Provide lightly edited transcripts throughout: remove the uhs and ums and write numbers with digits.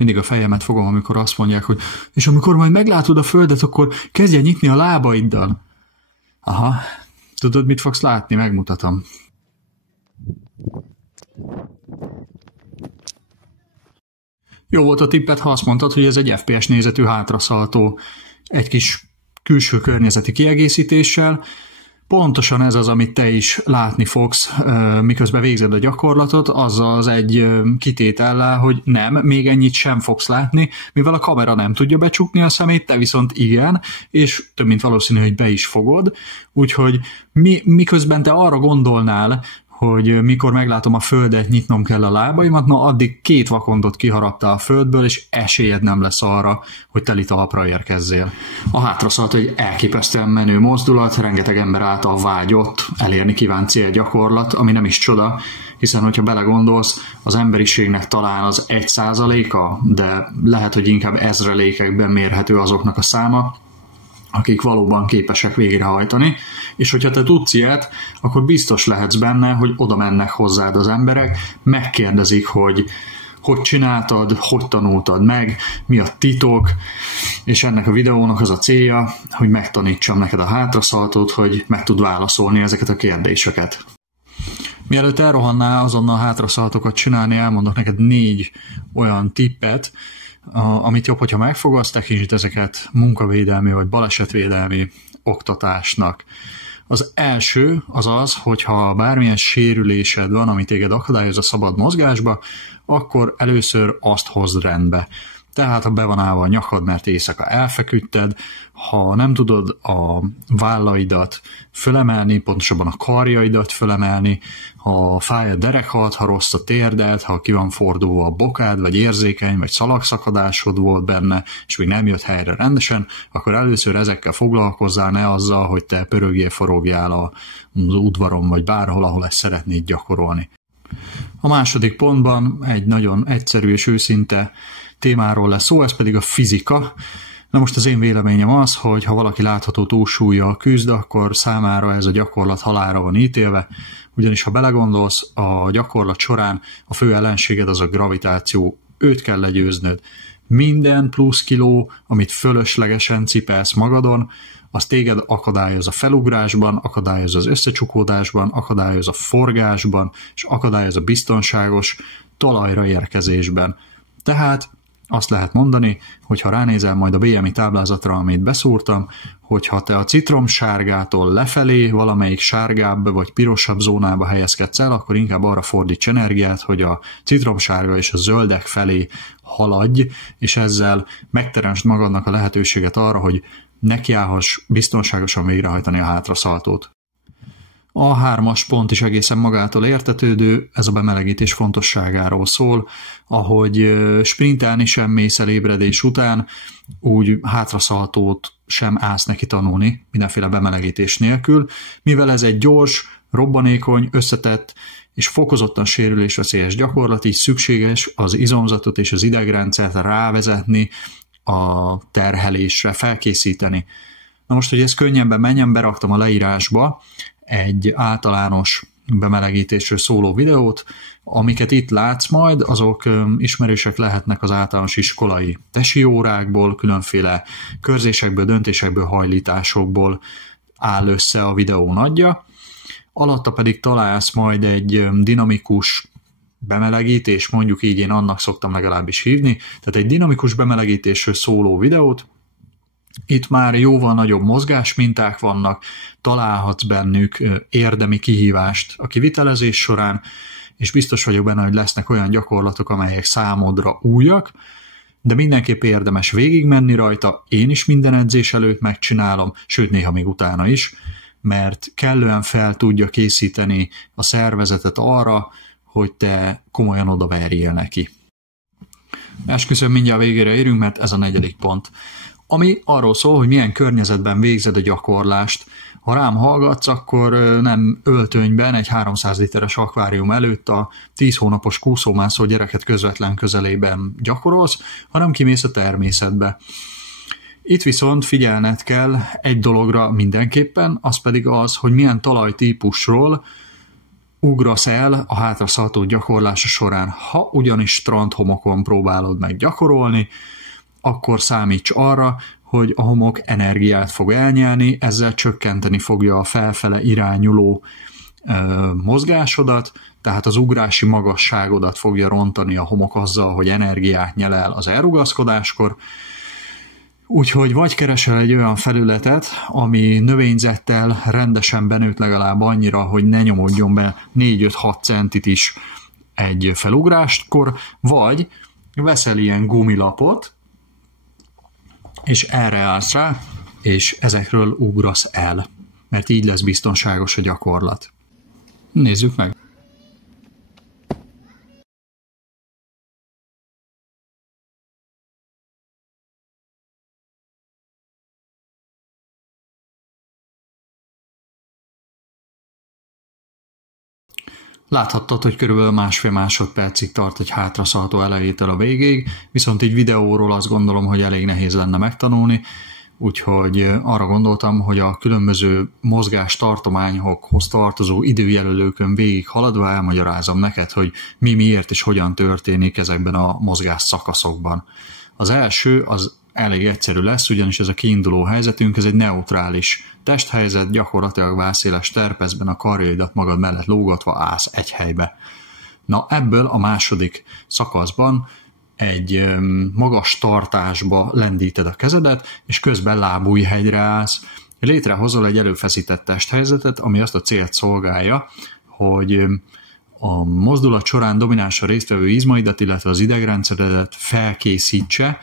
Mindig a fejemet fogom, amikor azt mondják, hogy és amikor majd meglátod a földet, akkor kezdj el nyitni a lábaiddal. Aha, tudod, mit fogsz látni? Megmutatom. Jó volt a tippet, ha azt mondtad, hogy ez egy FPS nézetű hátraszaltó, egy kis külső környezeti kiegészítéssel. Pontosan ez az, amit te is látni fogsz, miközben végzed a gyakorlatot, azzal egy kitétellel, hogy nem, még ennyit sem fogsz látni, mivel a kamera nem tudja becsukni a szemét, te viszont igen, és több mint valószínű, hogy be is fogod. Úgyhogy miközben te arra gondolnál, hogy mikor meglátom a földet, nyitnom kell a lábaimat, na addig 2 vakondot kiharaptál a földből, és esélyed nem lesz arra, hogy teli talpra érkezzél. A hátraszalt egy elképesztően menő mozdulat, rengeteg ember által vágyott, elérni kívánt célgyakorlat, ami nem is csoda, hiszen hogyha belegondolsz, az emberiségnek talán az 1%-a, de lehet, hogy inkább ezrelékekben mérhető azoknak a száma, akik valóban képesek végrehajtani, és hogyha te tudsz ilyet, akkor biztos lehetsz benne, hogy oda mennek hozzád az emberek, megkérdezik, hogy csináltad, hogy tanultad meg, mi a titok, és ennek a videónak az a célja, hogy megtanítsam neked a hátraszaltót, hogy meg tud válaszolni ezeket a kérdéseket. Mielőtt elrohannál azonnal hátraszaltokat csinálni, elmondok neked 4 olyan tippet, amit jobb, hogyha megfogadsz, tekintsd ezeket munkavédelmi vagy balesetvédelmi oktatásnak. Az első az az, hogyha bármilyen sérülésed van, ami téged akadályoz a szabad mozgásba, akkor először azt hozd rendbe. Tehát, ha be van állva a nyakad, mert éjszaka elfeküdted, ha nem tudod a vállaidat fölemelni, pontosabban a karjaidat fölemelni, ha fáj a derekad, ha rossz a térded, ha ki van fordulva a bokád, vagy érzékeny, vagy szalagszakadásod volt benne, és még nem jött helyre rendesen, akkor először ezekkel foglalkozzál, ne azzal, hogy te pörögjél, forogjál az udvaron, vagy bárhol, ahol ezt szeretnéd gyakorolni. A második pontban egy nagyon egyszerű és őszinte témáról lesz szó, ez pedig a fizika. Na most az én véleményem az, hogy ha valaki látható túlsúllyal küzd, akkor számára ez a gyakorlat halálra van ítélve, ugyanis ha belegondolsz, a gyakorlat során a fő ellenséged az a gravitáció, őt kell legyőznöd. Minden plusz kiló, amit fölöslegesen cipelsz magadon, az téged akadályoz a felugrásban, akadályoz az összecsukódásban, akadályoz a forgásban, és akadályoz a biztonságos talajra érkezésben. Tehát azt lehet mondani, hogy ha ránézel majd a BMI táblázatra, amit beszúrtam, hogyha te a citromsárgától lefelé valamelyik sárgább vagy pirosabb zónába helyezkedsz el, akkor inkább arra fordíts energiát, hogy a citromsárga és a zöldek felé haladj, és ezzel megteremtsd magadnak a lehetőséget arra, hogy nekiállhass biztonságosan végrehajtani a hátraszaltót. A 3-as pont is egészen magától értetődő, ez a bemelegítés fontosságáról szól, ahogy sprintelni sem mész el ébredés után, úgy hátraszaltót sem állsz neki tanulni mindenféle bemelegítés nélkül, mivel ez egy gyors, robbanékony, összetett és fokozottan sérülésveszélyes gyakorlat, így szükséges az izomzatot és az idegrendszert rávezetni, a terhelésre felkészíteni. Na most, hogy ez könnyebben menjen, beraktam a leírásba egy általános bemelegítésről szóló videót, amiket itt látsz majd, azok ismerősek lehetnek az általános iskolai tesi órákból, különféle körzésekből, döntésekből, hajlításokból áll össze a videó nagyja. Alatta pedig találsz majd egy dinamikus bemelegítés, mondjuk így én annak szoktam legalábbis hívni, tehát egy dinamikus bemelegítésről szóló videót. Itt már jóval nagyobb mozgásminták vannak, találhatsz bennük érdemi kihívást a kivitelezés során, és biztos vagyok benne, hogy lesznek olyan gyakorlatok, amelyek számodra újak, de mindenképp érdemes végigmenni rajta, én is minden edzés előtt megcsinálom, sőt néha még utána is, mert kellően fel tudja készíteni a szervezetet arra, hogy te komolyan odaverjél neki. Esküszöm, mindjárt végére érünk, mert ez a 4. pont. Ami arról szól, hogy milyen környezetben végzed a gyakorlást. Ha rám hallgatsz, akkor nem öltönyben egy 300 literes akvárium előtt a 10 hónapos kúszómászó gyereket közvetlen közelében gyakorolsz, hanem kimész a természetbe. Itt viszont figyelned kell egy dologra mindenképpen, az pedig az, hogy milyen talajtípusról ugrasz el a hátraszaladó gyakorlása során. Ha ugyanis strandhomokon próbálod meg gyakorolni, akkor számíts arra, hogy a homok energiát fog elnyelni, ezzel csökkenteni fogja a felfele irányuló mozgásodat, tehát az ugrási magasságodat fogja rontani a homok azzal, hogy energiát nyel el az elrugaszkodáskor. Úgyhogy vagy keresel egy olyan felületet, ami növényzettel rendesen benőtt legalább annyira, hogy ne nyomodjon be 4-5-6 centit is egy felugrástkor, vagy veszel ilyen gumilapot, és erre állsz rá, és ezekről ugrasz el, mert így lesz biztonságos a gyakorlat. Nézzük meg! Láthattad, hogy körülbelül 1,5 másodpercig tart egy hátraszaladó elejétől a végéig, viszont egy videóról azt gondolom, hogy elég nehéz lenne megtanulni, úgyhogy arra gondoltam, hogy a különböző mozgás tartományokhoz tartozó időjelölőkön végig haladva elmagyarázom neked, hogy mi miért és hogyan történik ezekben a mozgás szakaszokban. Az első az elég egyszerű lesz, ugyanis ez a kiinduló helyzetünk, ez egy neutrális testhelyzet, gyakorlatilag vászéles terpezben a karjaidat magad mellett lógatva állsz egy helybe. Na ebből a második szakaszban egy magas tartásba lendíted a kezedet, és közben lábújhegyre állsz. Létrehozol egy előfeszített testhelyzetet, ami azt a célt szolgálja, hogy a mozdulat során dominánsan résztvevő izmaidat, illetve az idegrendszeredet felkészítse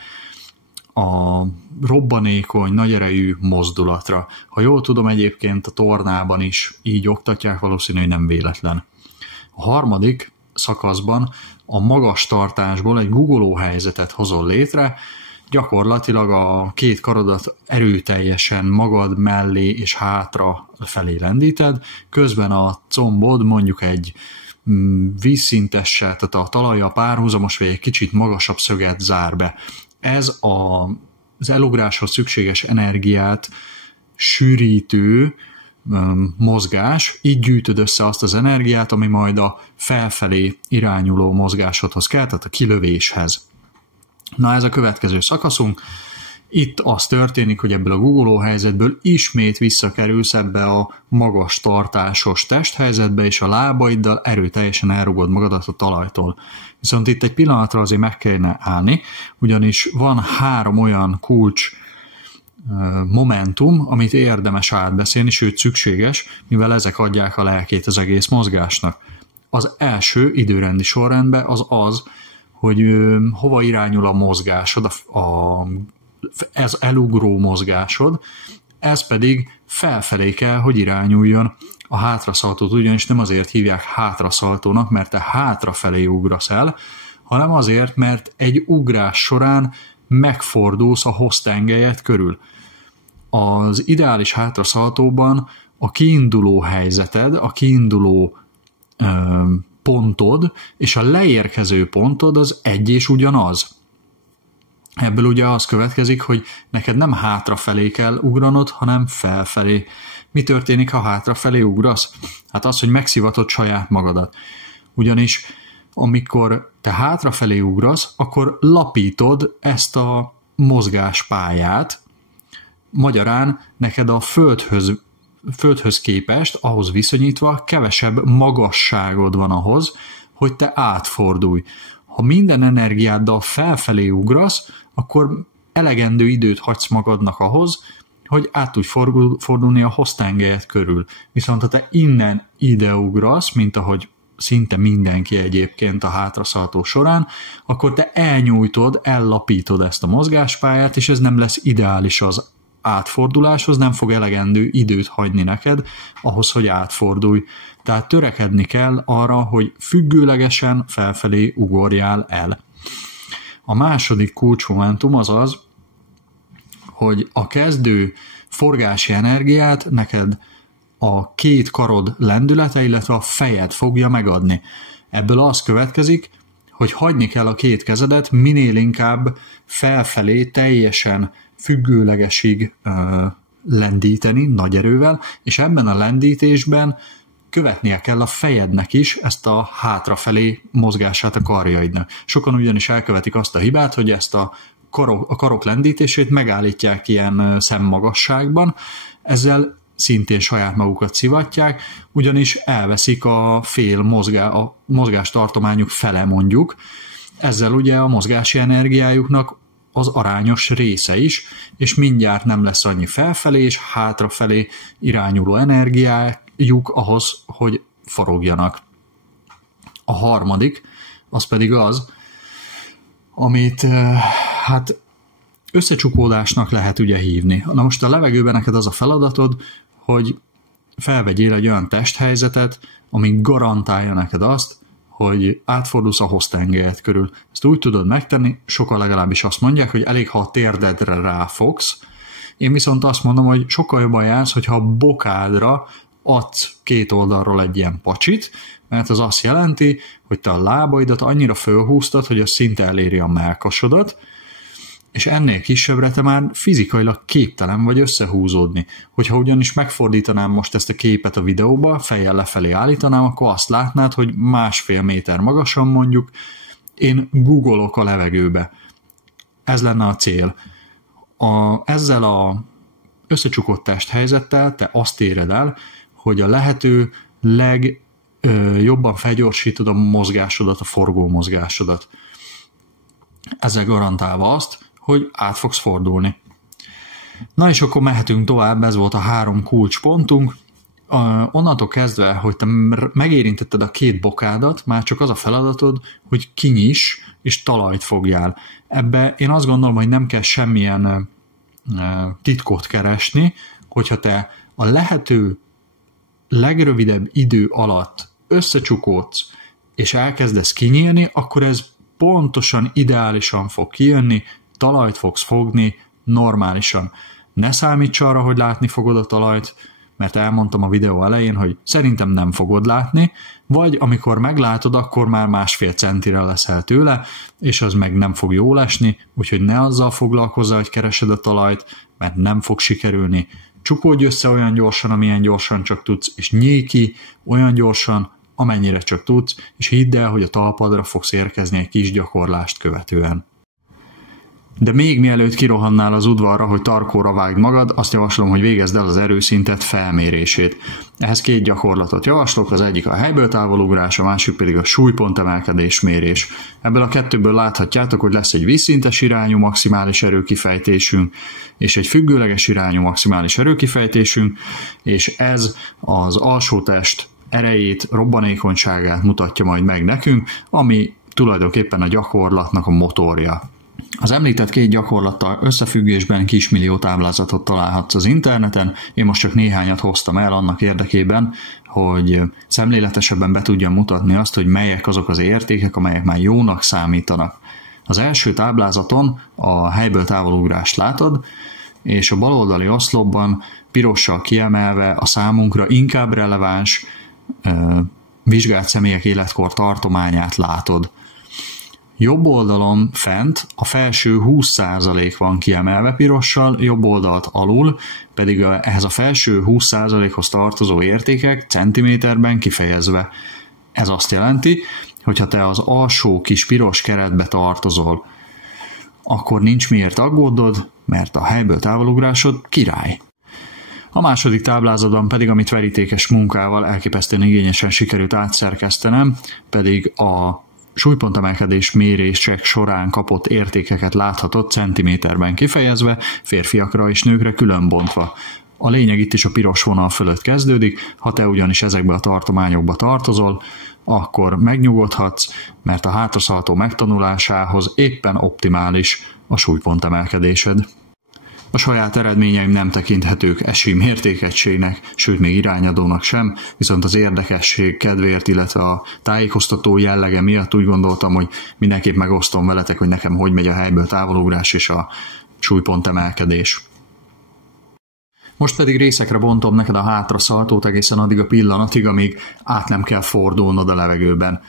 a robbanékony, nagyerejű mozdulatra. Ha jól tudom, egyébként a tornában is így oktatják, valószínű, hogy nem véletlen. A harmadik szakaszban a magas tartásból egy guggoló helyzetet hozol létre, gyakorlatilag a két karodat erőteljesen magad mellé és hátra felé lendíted, közben a combod mondjuk egy vízszintessel, tehát a talajjal párhuzamos vagy egy kicsit magasabb szöget zár be. Ez az elugráshoz szükséges energiát sűrítő mozgás, így gyűjtöd össze azt az energiát, ami majd a felfelé irányuló mozgásodhoz kell, tehát a kilövéshez. Na ez a következő szakaszunk. Itt az történik, hogy ebből a guggoló helyzetből ismét visszakerülsz ebbe a magas tartásos testhelyzetbe, és a lábaiddal erőteljesen elrugod magadat a talajtól. Viszont itt egy pillanatra azért meg kellene állni, ugyanis van 3 olyan kulcs momentum, amit érdemes átbeszélni, sőt szükséges, mivel ezek adják a lelkét az egész mozgásnak. Az első időrendi sorrendben az, hogy hova irányul a mozgásod, ez elugró mozgásod, ez pedig felfelé kell, hogy irányuljon. A hátraszaltót ugyanis nem azért hívják hátraszaltónak, mert te hátrafelé ugrasz el, hanem azért, mert egy ugrás során megfordulsz a hossztengelyed körül. Az ideális hátraszaltóban a kiinduló helyzeted, a kiinduló pontod és a leérkező pontod az egy és ugyanaz. Ebből ugye az következik, hogy neked nem hátrafelé kell ugranod, hanem felfelé. Mi történik, ha hátrafelé ugrasz? Hát az, hogy megszivatod saját magadat. Ugyanis amikor te hátrafelé ugrasz, akkor lapítod ezt a mozgáspályát, magyarán neked a földhöz képest, ahhoz viszonyítva kevesebb magasságod van ahhoz, hogy te átfordulj. Ha minden energiáddal felfelé ugrasz, akkor elegendő időt hagysz magadnak ahhoz, hogy át tudj fordulni a hossztengelyed körül. Viszont ha te innen ide ugrasz, mint ahogy szinte mindenki egyébként a hátraszaltó során, akkor te elnyújtod, ellapítod ezt a mozgáspályát, és ez nem lesz ideális az átforduláshoz, nem fog elegendő időt hagyni neked ahhoz, hogy átfordulj. Tehát törekedni kell arra, hogy függőlegesen felfelé ugorjál el. A második kulcsmomentum az, hogy a kezdő forgási energiát neked a két karod lendülete, illetve a fejed fogja megadni. Ebből az következik, hogy hagyni kell a két kezedet minél inkább felfelé teljesen függőlegesig lendíteni nagy erővel, és ebben a lendítésben követnie kell a fejednek is ezt a hátrafelé mozgását a karjaidnak. Sokan ugyanis elkövetik azt a hibát, hogy ezt a karok lendítését megállítják ilyen szemmagasságban, ezzel szintén saját magukat szivatják, ugyanis elveszik a mozgástartományuk fele mondjuk, ezzel ugye a mozgási energiájuknak az arányos része is, és mindjárt nem lesz annyi felfelé és hátrafelé irányuló energiájuk ahhoz, hogy forogjanak. A harmadik, az pedig az, amit hát összecsukódásnak lehet ugye hívni. Na most a levegőben neked az a feladatod, hogy felvegyél egy olyan testhelyzetet, ami garantálja neked azt, hogy átfordulsz a hoztengelyed körül. Ezt úgy tudod megtenni, sokan legalábbis azt mondják, hogy elég, ha a térdedre ráfogsz. Én viszont azt mondom, hogy sokkal jobban jársz, hogyha a bokádra adsz két oldalról egy ilyen pacsit, mert az azt jelenti, hogy te a lábaidat annyira fölhúztad, hogy az szinte eléri a mellkasodat, és ennél kisebbre te már fizikailag képtelen vagy összehúzódni. Hogyha ugyanis megfordítanám most ezt a képet a videóba, fejjel lefelé állítanám, akkor azt látnád, hogy 1,5 méter magasan mondjuk én googolok a levegőbe. Ez lenne a cél. Ezzel a összecsukott testhelyzettel te azt éred el, hogy a lehető legjobban felgyorsítod a mozgásodat, a forgó mozgásodat. Ezzel garantálva azt, hogy át fogsz fordulni. Na és akkor mehetünk tovább, ez volt a 3 kulcspontunk. Onnantól kezdve, hogy te megérintetted a két bokádat, már csak az a feladatod, hogy kinyiss és talajt fogjál. Ebbe én azt gondolom, hogy nem kell semmilyen titkot keresni, hogyha te a lehető legrövidebb idő alatt összecsukódsz és elkezdesz kinyílni, akkor ez pontosan, ideálisan fog kijönni, talajt fogsz fogni normálisan. Ne számíts arra, hogy látni fogod a talajt, mert elmondtam a videó elején, hogy szerintem nem fogod látni, vagy amikor meglátod, akkor már 1,5 centire leszel tőle, és az meg nem fog jól esni, úgyhogy ne azzal foglalkozzál, hogy keresed a talajt, mert nem fog sikerülni. Csukódj össze olyan gyorsan, amilyen gyorsan csak tudsz, és nyílj ki olyan gyorsan, amennyire csak tudsz, és hidd el, hogy a talpadra fogsz érkezni egy kis gyakorlást követően. De még mielőtt kirohannál az udvarra, hogy tarkóra vágd magad, azt javaslom, hogy végezd el az erőszintet felmérését. Ehhez 2 gyakorlatot javaslok, az egyik a helyből távolugrás, a másik pedig a súlypontemelkedés mérés. Ebből a 2-ből láthatjátok, hogy lesz egy vízszintes irányú maximális erőkifejtésünk, és egy függőleges irányú maximális erőkifejtésünk, és ez az alsótest erejét, robbanékonyságát mutatja majd meg nekünk, ami tulajdonképpen a gyakorlatnak a motorja. Az említett 2 gyakorlattal összefüggésben kismillió táblázatot találhatsz az interneten, én most csak néhányat hoztam el annak érdekében, hogy szemléletesebben be tudjam mutatni azt, hogy melyek azok az értékek, amelyek már jónak számítanak. Az első táblázaton a helyből távolugrást látod, és a baloldali oszlopban pirossal kiemelve a számunkra inkább releváns vizsgált személyek életkor tartományát látod. Jobb oldalon fent a felső 20% van kiemelve pirossal, jobb oldalt alul pedig ehhez a felső 20%-hoz tartozó értékek centiméterben kifejezve. Ez azt jelenti, hogy ha te az alsó kis piros keretbe tartozol, akkor nincs miért aggódnod, mert a helyből távolugrásod király. A második táblázatban pedig, amit verítékes munkával elképesztően igényesen sikerült átszerkesztenem, pedig a súlypontemelkedés mérések során kapott értékeket láthatott centiméterben kifejezve, férfiakra és nőkre különbontva. A lényeg itt is a piros vonal fölött kezdődik, ha te ugyanis ezekbe a tartományokba tartozol, akkor megnyugodhatsz, mert a hátraszaladó megtanulásához éppen optimális a súlypontemelkedésed. A saját eredményeim nem tekinthetők esélymértékegységnek, sőt még irányadónak sem, viszont az érdekesség kedvéért, illetve a tájékoztató jellege miatt úgy gondoltam, hogy mindenképp megosztom veletek, hogy nekem hogy megy a helyből távolugrás és a súlypontemelkedés. Most pedig részekre bontom neked a hátraszaltót egészen addig a pillanatig, amíg át nem kell fordulnod a levegőben.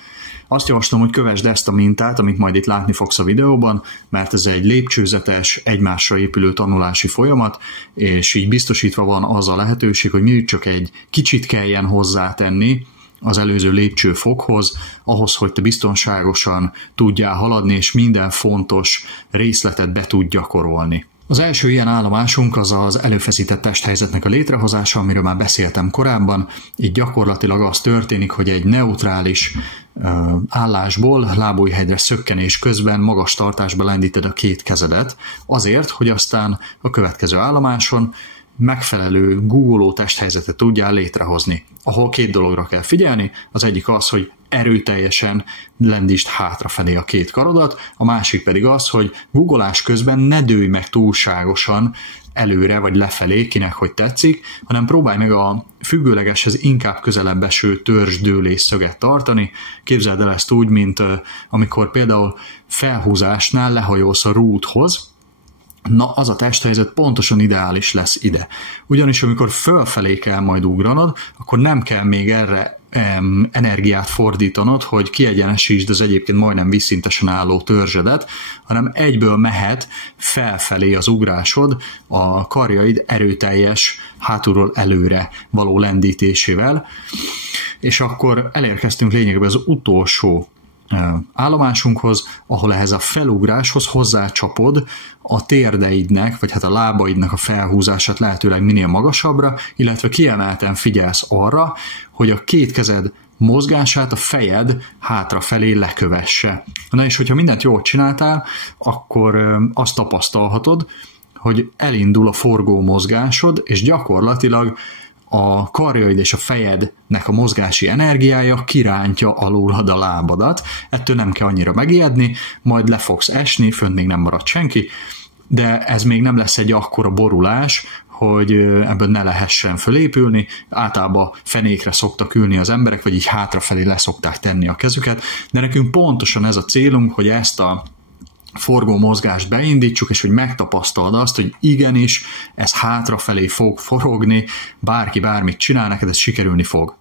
Azt javaslom, hogy kövesd ezt a mintát, amit majd itt látni fogsz a videóban, mert ez egy lépcsőzetes, egymásra épülő tanulási folyamat, és így biztosítva van az a lehetőség, hogy mindig csak egy kicsit kelljen hozzátenni az előző lépcsőfokhoz, ahhoz, hogy te biztonságosan tudjál haladni, és minden fontos részletet be tud gyakorolni. Az első ilyen állomásunk az az előfeszített testhelyzetnek a létrehozása, amiről már beszéltem korábban. Itt gyakorlatilag az történik, hogy egy neutrális állásból lábújhegyre szökkenés közben magas tartásba lendíted a két kezedet, azért, hogy aztán a következő állomáson megfelelő guggoló testhelyzetet tudjál létrehozni, ahol két dologra kell figyelni. Az egyik az, hogy erőteljesen lendítsd hátrafelé a két karodat, a másik pedig az, hogy guggolás közben ne dőlj meg túlságosan előre vagy lefelé, kinek hogy tetszik, hanem próbálj meg a függőlegeshez inkább közelebb eső törzsdőlés szöget tartani. Képzeld el ezt úgy, mint amikor például felhúzásnál lehajolsz a rúthoz, na, az a testhelyzet pontosan ideális lesz ide. Ugyanis amikor fölfelé kell majd ugranod, akkor nem kell még erre energiát fordítanod, hogy kiegyenesítsd az egyébként majdnem vízszintesen álló törzsedet, hanem egyből mehet felfelé az ugrásod a karjaid erőteljes hátulról előre való lendítésével, és akkor elérkeztünk lényegében az utolsó állomásunkhoz, ahol ehhez a felugráshoz hozzácsapod a térdeidnek, vagy hát a lábaidnak a felhúzását lehetőleg minél magasabbra, illetve kiemelten figyelsz arra, hogy a két kezed mozgását a fejed hátrafelé lekövesse. Na és hogyha mindent jól csináltál, akkor azt tapasztalhatod, hogy elindul a forgó mozgásod, és gyakorlatilag a karjaid és a fejednek a mozgási energiája kirántja alulad a lábadat. Ettől nem kell annyira megijedni, majd le fogsz esni, fönt még nem marad senki, de ez még nem lesz egy akkora borulás, hogy ebből ne lehessen fölépülni. Általában fenékre szoktak ülni az emberek, vagy így hátrafelé leszokták tenni a kezüket, de nekünk pontosan ez a célunk, hogy ezt a forgó mozgást beindítsuk, és hogy megtapasztald azt, hogy igenis, ez hátrafelé fog forogni, bárki bármit csinál, neked ez sikerülni fog.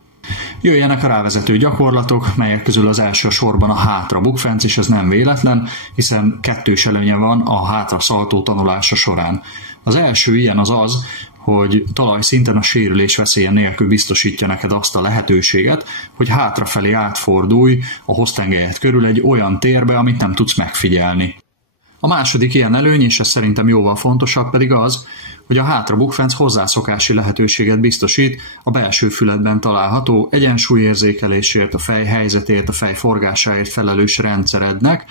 Jöjjenek a rávezető gyakorlatok, melyek közül az első sorban a hátra bukfenc, és ez nem véletlen, hiszen kettős előnye van a hátra szaltó tanulása során. Az első ilyen az, hogy talajszinten a sérülés veszélye nélkül biztosítja neked azt a lehetőséget, hogy hátrafelé átfordulj a hoztengelyed körül egy olyan térbe, amit nem tudsz megfigyelni. A második ilyen előny, és ez szerintem jóval fontosabb, pedig az, hogy a hátra bukfenc hozzászokási lehetőséget biztosít a belső füledben található egyensúlyérzékelésért, a fej helyzetért, a fej forgásáért felelős rendszerednek,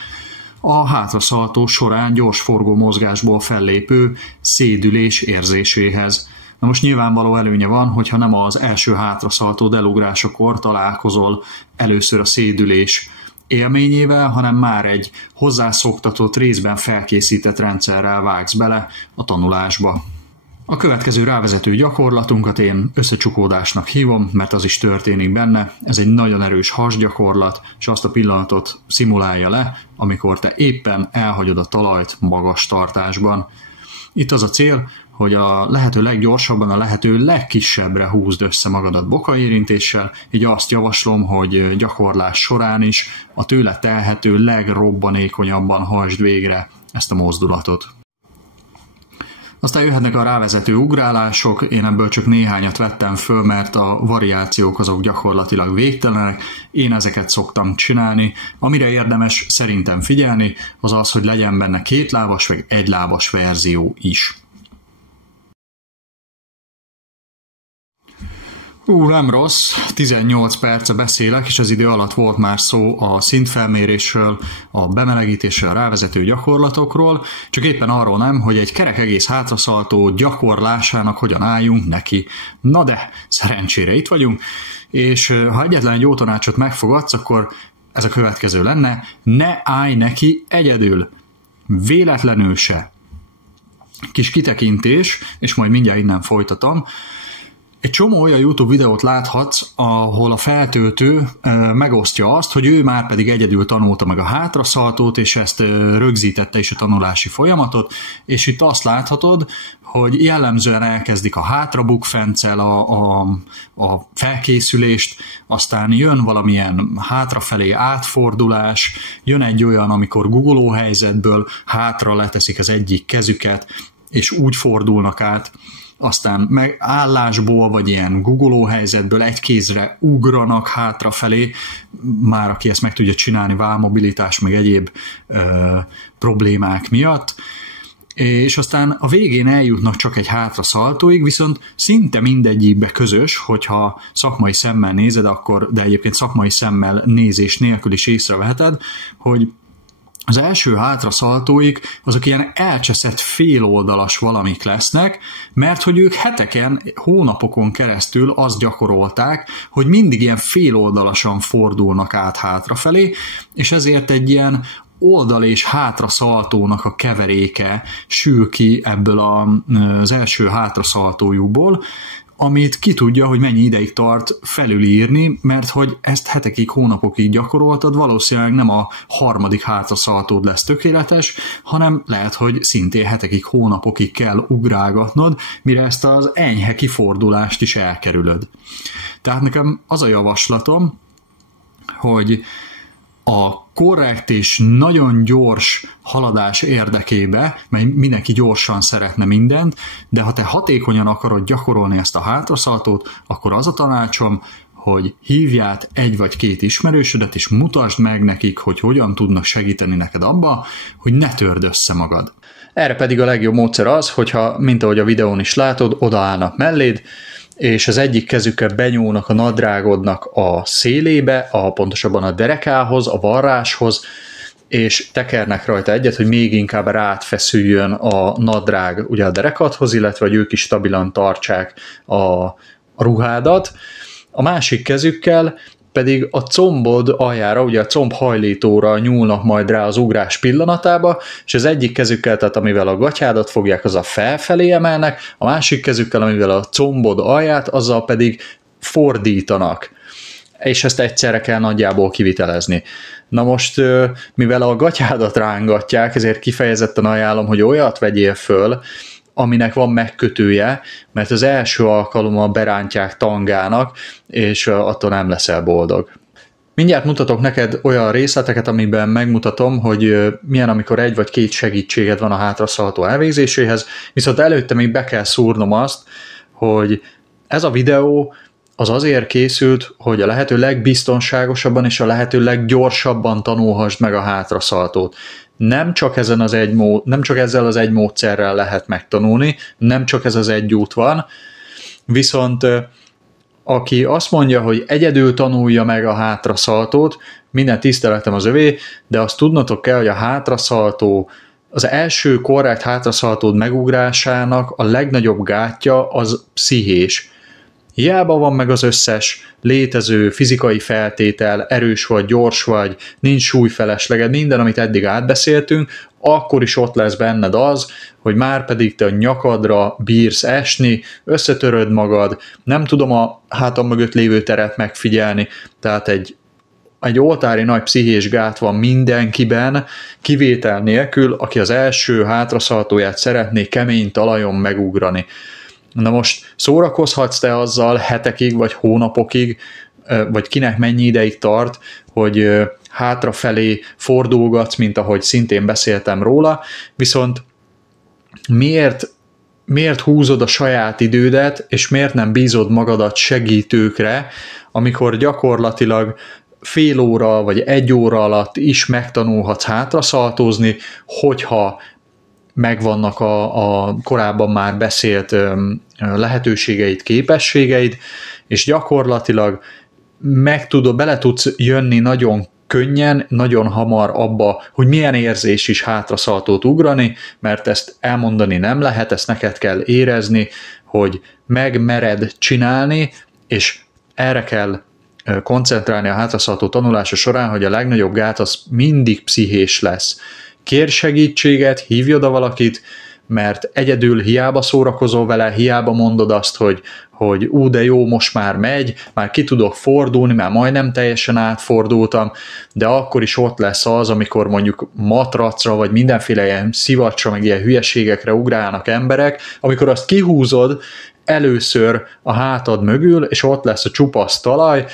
a hátraszaltó során gyors forgó mozgásból fellépő szédülés érzéséhez. Na most nyilvánvaló előnye van, hogyha nem az első hátraszaltó delugrásakor találkozol először a szédülés élményével, hanem már egy hozzászoktatott, részben felkészített rendszerrel vágsz bele a tanulásba. A következő rávezető gyakorlatunkat én összecsukódásnak hívom, mert az is történik benne. Ez egy nagyon erős hasgyakorlat, és azt a pillanatot szimulálja le, amikor te éppen elhagyod a talajt magas tartásban. Itt az a cél, hogy a lehető leggyorsabban, a lehető legkisebbre húzd össze magadat bokaérintéssel, így azt javaslom, hogy gyakorlás során is a tőle telhető legrobbanékonyabban hajtsd végre ezt a mozdulatot. Aztán jöhetnek a rávezető ugrálások, én ebből csak néhányat vettem föl, mert a variációk azok gyakorlatilag végtelenek, én ezeket szoktam csinálni. Amire érdemes szerintem figyelni, az az, hogy legyen benne kétlábas vagy egylábas verzió is. Nem rossz, 18 perce beszélek, és az idő alatt volt már szó a szintfelmérésről, a bemelegítésről, a rávezető gyakorlatokról, csak éppen arról nem, hogy egy kerek egész hátraszaltó gyakorlásának hogyan álljunk neki. Na de, szerencsére itt vagyunk, és ha egyetlen egy jó tanácsot megfogadsz, akkor ez a következő lenne: ne állj neki egyedül, véletlenül se. Kis kitekintés, és majd mindjárt innen folytatom. Egy csomó olyan YouTube videót láthatsz, ahol a feltöltő megosztja azt, hogy ő már pedig egyedül tanulta meg a hátraszaltót, és ezt rögzítette is a tanulási folyamatot, és itt azt láthatod, hogy jellemzően elkezdik a hátrabukfencel a felkészülést, aztán jön valamilyen hátrafelé átfordulás, jön egy olyan, amikor guggoló helyzetből hátra leteszik az egyik kezüket, és úgy fordulnak át, aztán meg állásból, vagy ilyen guggoló helyzetből egy kézre ugranak hátrafelé, már aki ezt meg tudja csinálni vállmobilitás, meg egyéb problémák miatt, és aztán a végén eljutnak csak egy hátraszaltóig, viszont szinte mindegyikbe közös, hogyha szakmai szemmel nézed, akkor, de egyébként szakmai szemmel nézés nélkül is észreveheted, hogy az első hátraszaltóik azok ilyen elcseszett féloldalas valamik lesznek, mert hogy ők heteken, hónapokon keresztül azt gyakorolták, hogy mindig ilyen féloldalasan fordulnak át hátrafelé, és ezért egy ilyen oldal és hátraszaltónak a keveréke sül ki ebből az első hátraszaltójukból, amit ki tudja, hogy mennyi ideig tart felülírni, mert hogy ezt hetekig, hónapokig gyakoroltad, valószínűleg nem a harmadik hátraszaltód lesz tökéletes, hanem lehet, hogy szintén hetekig, hónapokig kell ugrálgatnod, mire ezt az enyhe kifordulást is elkerülöd. Tehát nekem az a javaslatom, hogy a korrekt és nagyon gyors haladás érdekébe, mert mindenki gyorsan szeretne mindent, de ha te hatékonyan akarod gyakorolni ezt a hátraszaltót, akkor az a tanácsom, hogy hívját egy vagy két ismerősödet, és mutasd meg nekik, hogy hogyan tudnak segíteni neked abba, hogy ne törd össze magad. Erre pedig a legjobb módszer az, hogyha, mint ahogy a videón is látod, odaállnak melléd, és az egyik kezükkel benyúlnak a nadrágodnak a szélébe, pontosabban a derekához, a varráshoz, és tekernek rajta egyet, hogy még inkább rátfeszüljön a nadrág ugye a derekadhoz, illetve hogy ők is stabilan tartsák a ruhádat. A másik kezükkel pedig a combod aljára, ugye a combhajlítóra nyúlnak majd rá az ugrás pillanatába, és az egyik kezükkel, tehát amivel a gatyádat fogják, az a felfelé emelnek, a másik kezükkel, amivel a combod alját, azzal pedig fordítanak. És ezt egyszerre kell nagyjából kivitelezni. Na most, mivel a gatyádat rángatják, ezért kifejezetten ajánlom, hogy olyat vegyél föl, aminek van megkötője, mert az első alkalommal berántják tangának, és attól nem leszel boldog. Mindjárt mutatok neked olyan részleteket, amiben megmutatom, hogy milyen, amikor egy vagy két segítséged van a hátraszaltó elvégzéséhez, viszont előtte még be kell szúrnom azt, hogy ez a videó az azért készült, hogy a lehető legbiztonságosabban és a lehető leggyorsabban tanulhassd meg a hátraszaltót. Nem csak ezzel az egy módszerrel lehet megtanulni, nem csak ez az egy út van, viszont aki azt mondja, hogy egyedül tanulja meg a hátraszaltót, minden tiszteletem az övé, de azt tudnotok kell, hogy a hátraszaltó, az első korrekt hátraszaltód megugrásának a legnagyobb gátja az pszichés. Hiába van meg az összes létező fizikai feltétel, erős vagy, gyors vagy, nincs súlyfelesleged, minden, amit eddig átbeszéltünk, akkor is ott lesz benned az, hogy már pedig te a nyakadra bírsz esni, összetöröd magad, nem tudom a hátam mögött lévő teret megfigyelni, tehát egy oltári nagy pszichés gát van mindenkiben, kivétel nélkül, aki az első hátraszaltóját szeretné kemény talajon megugrani. Na most szórakozhatsz te azzal hetekig, vagy hónapokig, vagy kinek mennyi ideig tart, hogy hátrafelé fordulgatsz, mint ahogy szintén beszéltem róla, viszont miért húzod a saját idődet, és miért nem bízod magadat segítőkre, amikor gyakorlatilag fél óra vagy egy óra alatt is megtanulhatsz hátraszaltózni, hogyha megvannak a korábban már beszélt lehetőségeid, képességeid, és gyakorlatilag bele tudsz jönni nagyon könnyen, nagyon hamar abba, hogy milyen érzés is hátraszaltót ugrani, mert ezt elmondani nem lehet, ezt neked kell érezni, hogy megmered csinálni, és erre kell koncentrálni a hátraszaltó tanulása során, hogy a legnagyobb gát az mindig pszichés lesz. Kérj segítséget, hívj oda valakit, mert egyedül hiába szórakozol vele, hiába mondod azt, hogy de jó, most már megy, már ki tudok fordulni, már majdnem teljesen átfordultam, de akkor is ott lesz az, amikor mondjuk matracra, vagy mindenféle ilyen szivacsra, meg ilyen hülyeségekre ugrálnak emberek, amikor azt kihúzod először a hátad mögül, és ott lesz a csupasz talaj,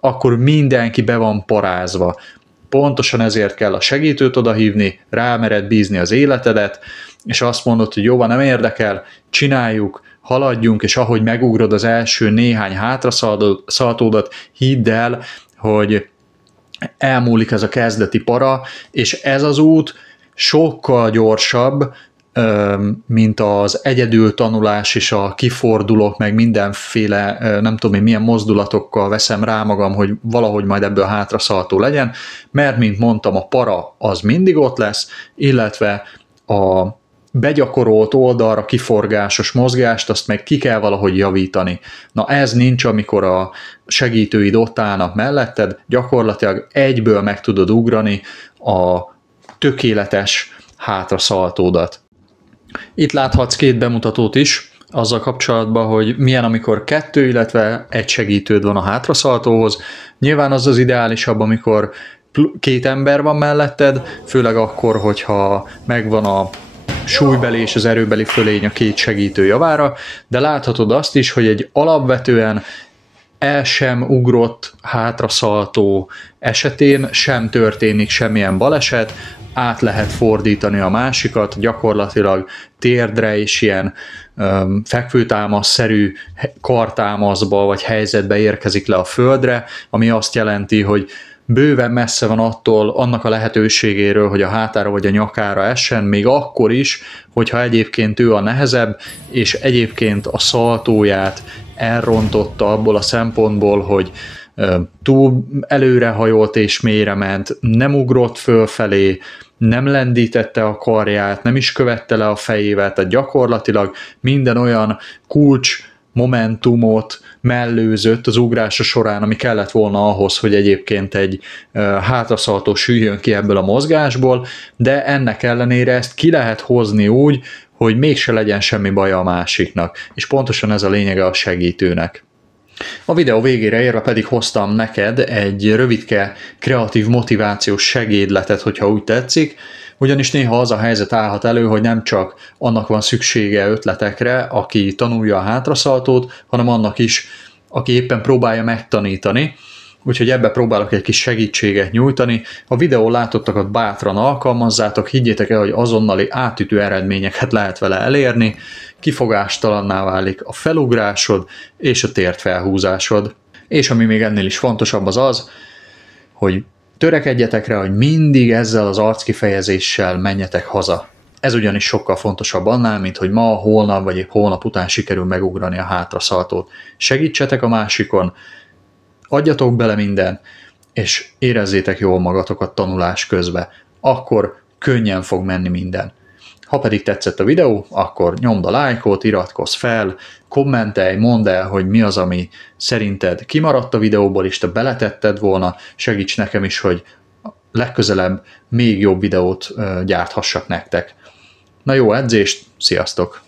akkor mindenki be van parázva. Pontosan ezért kell a segítőt odahívni, rámered bízni az életedet, és azt mondod, hogy jó, van, nem érdekel, csináljuk, haladjunk, és ahogy megugrod az első néhány hátraszaltódat, hidd el, hogy elmúlik ez a kezdeti para, és ez az út sokkal gyorsabb, mint az egyedül tanulás és a kifordulok, meg mindenféle, nem tudom én milyen mozdulatokkal veszem rá magam, hogy valahogy majd ebből hátraszaltó legyen, mert, mint mondtam, a para az mindig ott lesz, illetve a begyakorolt oldalra kiforgásos mozgást, azt meg ki kell valahogy javítani. Na ez nincs, amikor a segítőid ott állnak melletted, gyakorlatilag egyből meg tudod ugrani a tökéletes hátraszaltódat. Itt láthatsz 2 bemutatót is, azzal kapcsolatban, hogy milyen, amikor 2, illetve 1 segítőd van a hátraszaltóhoz. Nyilván az az ideálisabb, amikor 2 ember van melletted, főleg akkor, hogyha megvan a súlybeli és az erőbeli fölény a 2 segítő javára, de láthatod azt is, hogy egy alapvetően el sem ugrott hátraszaltó esetén sem történik semmilyen baleset, át lehet fordítani a másikat, gyakorlatilag térdre és ilyen fekvőtámaszszerű kartámaszba vagy helyzetbe érkezik le a földre, ami azt jelenti, hogy bőven messze van attól annak a lehetőségéről, hogy a hátára vagy a nyakára essen, még akkor is, hogyha egyébként ő a nehezebb, és egyébként a szaltóját elrontotta abból a szempontból, hogy túl előrehajolt és mélyre ment, nem ugrott fölfelé, nem lendítette a karját, nem is követte le a fejével, tehát gyakorlatilag minden olyan kulcs momentumot mellőzött az ugrása során, ami kellett volna ahhoz, hogy egyébként egy hátraszaltó süljön ki ebből a mozgásból, de ennek ellenére ezt ki lehet hozni úgy, hogy mégse legyen semmi baja a másiknak, és pontosan ez a lényege a segítőnek. A videó végére érve pedig hoztam neked egy rövidke kreatív motivációs segédletet, hogyha úgy tetszik, ugyanis néha az a helyzet állhat elő, hogy nem csak annak van szüksége ötletekre, aki tanulja a hátraszaltót, hanem annak is, aki éppen próbálja megtanítani, úgyhogy ebbe próbálok egy kis segítséget nyújtani. A videón látottakat bátran alkalmazzátok, higgyétek el, hogy azonnali átütő eredményeket lehet vele elérni, kifogástalanná válik a felugrásod és a térdfelhúzásod. És ami még ennél is fontosabb az az, hogy törekedjetek rá, hogy mindig ezzel az arckifejezéssel menjetek haza. Ez ugyanis sokkal fontosabb annál, mint hogy ma, holnap vagy épp holnap után sikerül megugrani a hátraszaltót. Segítsetek a másikon, adjatok bele minden, és érezzétek jól magatokat tanulás közben. Akkor könnyen fog menni minden. Ha pedig tetszett a videó, akkor nyomd a lájkot, iratkozz fel, kommentelj, mondd el, hogy mi az, ami szerinted kimaradt a videóból, és te beletetted volna, segíts nekem is, hogy legközelebb még jobb videót gyárthassak nektek. Na jó edzést, sziasztok!